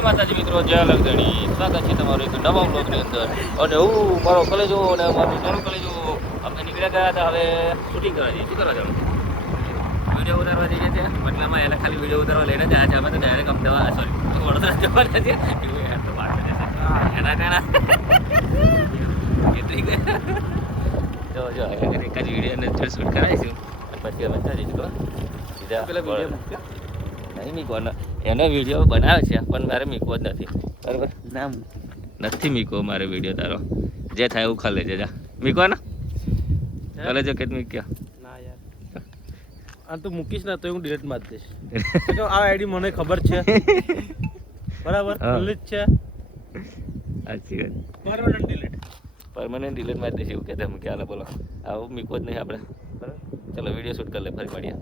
જય માતાજી મિત્રો, જય લગધણી. સ્વાગત છે તમારું એક નવા બ્લોગની અંદર. અને હું મારો કલેજો અને મારું નાનું કલેજો આપણે નીકળ્યા ગયા હતા. હવે શૂટિંગ કરવા જઈએ. શું કરવા જવાનું? વિડીયો ઉતારવા જઈએ છીએ. મતલબમાં એને ખાલી વિડીયો ઉતારવા લઈને જ આજે અમે તો ડાયરેક્ટ અમદાવાદ વડોદરા જવાના છે. એવું તો વાત છે એના કારણે એટલી જો જો એક જ વિડીયોને શૂટ કરાવીશું પછી અમે જઈશું સીધા પેલા વિડીયો નહીં મીકવાનો. એનો વિડીયો બનાવે છે પણ મારે મીકવો જ નથી. બરાબર ના નથી મીકવો મારે વિડીયો તારો. જે થાય એવું ખાલી લેજે જા. મીકવાનો ચાલે જો કે મીક્યો ના યાર આ તો મૂકીશ ના તો હું ડિલીટ મારી દઈશ. આ આઈડી મને ખબર છે બરાબર ખુલ્લી જ છે. સાચી વાત. પરમનન્ટ ડિલીટ મારી દઈશ એવું કહેતા મૂકી. હાલો બોલો આવું મીકવો જ નહીં આપણે. બરાબર ચલો વિડીયો શૂટ કરી લે. ફરી મળીએ.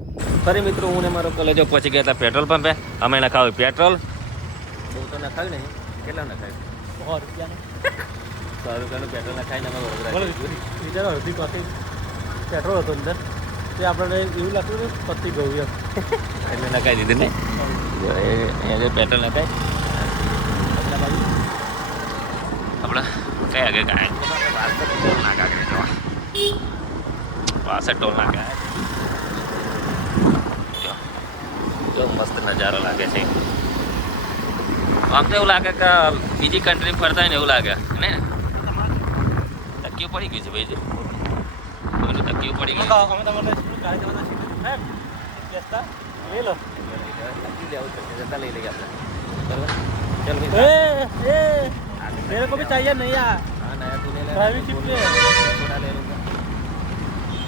ફરી મિત્રો હું ને મારો કોલેજો પહોંચી ગયા હતા પેટ્રોલ પંપે. અમે નખાવ્યું પેટ્રોલ. બહુ તો નખાવ્યું નહીં. કેટલા નખાવ્યું? 100 રૂપિયાનું પેટ્રોલ નખાવીને અમે વડોદરા વિચારો અડધી પાસે પેટ્રોલ હતો અંદર તે આપણે એવું લાગતું હતું પતી ગયું એમ એટલે નખાવી દીધું ને. અહીંયા જો પેટ્રોલ નખાય આપણે કઈ આગળ કાંઈ ટોલ નાખા આગળ જવા પાસે ટોલ નાખા. જો મસ્ત નજારો લાગે છે. આમ તો એવું લાગે કે બીજી કન્ટ્રી ફરતા હોય ને એવું લાગે ને. તકીઓ પડી ગઈ છે ભાઈ. તકીઓ પડી ગઈ. લઈ લો જતા લઈ લઈએ આપણે. બરાબર ચલો मेरे को भी चाहिए नहीं यार. हाँ नया तूने ड्राइविंग सीट पे थोड़ा ले लूँगा.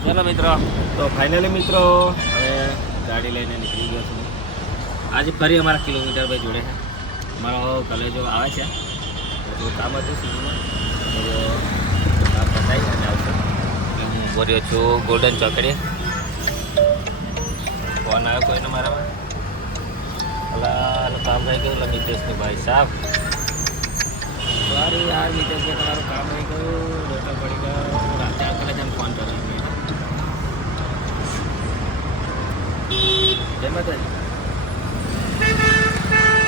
ચલો મિત્રો તો ફાઇનલી મિત્રો હવે ગાડી લઈને નીકળી ગયો છું. આજે ફરી અમારા કિલોમીટર ભાઈ જોડે છે. મારો કલેજો આવે છે તો કામ હતું સીધું કામ પતાવી અને આવશે. હું ઊભો રહ્યો છું ગોલ્ડન ચોકડી. ફોન આવ્યો કોઈને મારામાં. અલાનું કામ રહી ગયું. મિતેશનું ભાઈ સાહેબ સારું યાર મિતેશ ભાઈ તમારું કામ રહી ગયું. રોટા પડી ગયો. રાતે આપણે જેમ ફોન કર્યો. જય માતાજી.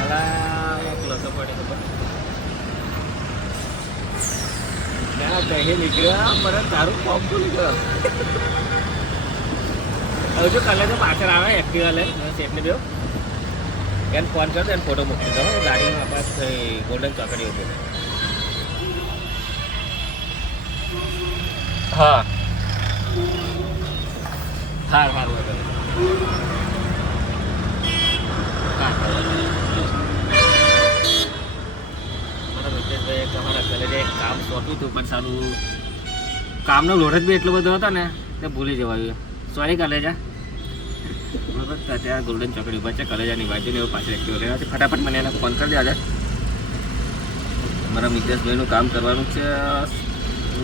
અલા એકલો તો પડે ખબર ના કહી નીકળ્યા મને તારું ફોર્મ ભૂલી ગયો. હવે જો કાલે તો પાછળ આવે એક્ટિવા લે સેટને બેવ એને ફોન કરતો એને ફોટો મૂકી દો. ગાડીમાં આપણે ગોલ્ડન ચોકડી ઉભો. હા સારું સારું મિતેશભાઈ તમારા કલેજે એક કામ સોંપ્યું હતું પણ સારું કામનો લોડ જ બી એટલો બધો હતો ને તે ભૂલી જવાયું. સોરી કલેજા. બરાબર ત્યાં ગોલ્ડન ચોકડી ઉપર છે કલેજાની બાજુને એવું પાછળ એક્ટિવ લેવા છે. ફટાફટ મને એને ફોન કરી દેજે. મારા મિતેશભાઈનું કામ કરવાનું છે.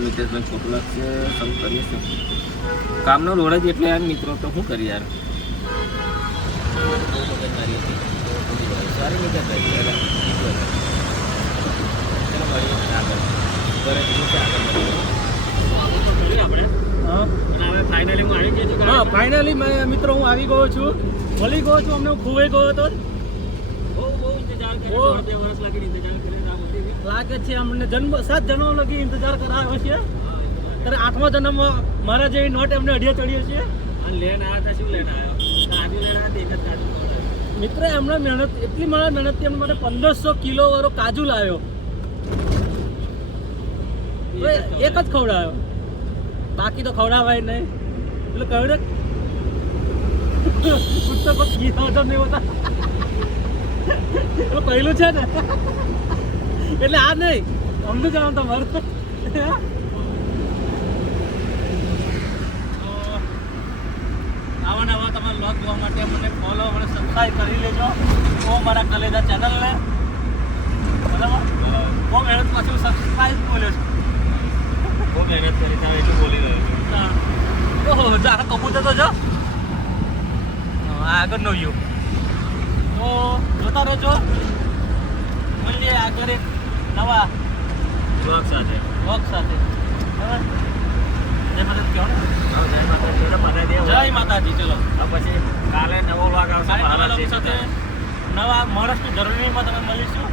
મિતેશભાઈ ખોટું લાગશે સૌ કરીએ છીએ. કામનો લોડ જ એટલે યાર મિત્રો તો શું કરીએ યાર. સારી મિતેશભાઈ ફાઇનલી મિત્રો હું આવી ગયો છું. મળી ગયો છું. અમને હું ખોવાઈ ગયો હતો. લાગે છે અમને 7 જન્મ લગી ઇંતજાર કરાયો છે. ત્યારે 8મા જન્મમાં મારા જેવી નોટ એમને અઢિયા ચડ્યો છે. લેન આવ્યા હતા. શું લેન આવ્યો? મિત્ર એમણે મહેનત એટલી મહેનતથી એમને મને 1500 કિલો વાળો કાજુ લાવ્યો. એક જ ખવડાવ્યો. બાકી તો ખવડાવાય નહીં. એટલે કહ્યું ને પુસ્તકો ઘી વજન નહીં હોતા. એટલે પહેલું છે ને એટલે આ નહીં અમને જવાનું તમારું. આવા નવા તમારા બ્લોગ જોવા માટે મને ફોલો મને સબસ્ક્રાઈબ કરી લેજો. તો મારા કલેજા ચેનલને બરાબર બહુ મહેનત પાછું સબસ્ક્રાઈબ બોલ્યો છું. બહુ મહેનત કરી તારે એટલું બોલી રહ્યો છું. ઓહો જાણે કબૂતર તો જો આગળનો વ્યૂ તો જોતા રહેજો. મળીએ આગળ એક નવા બ્લોગ સાથે. બરાબર જય માતાજી કહો ને. જય જય માતાજી. ચલો પછી કાલે નવો બ્લોગ આવશે સાથે નવા મહારાષ્ટ્ર જર્મનીમાં તમે મળીશું.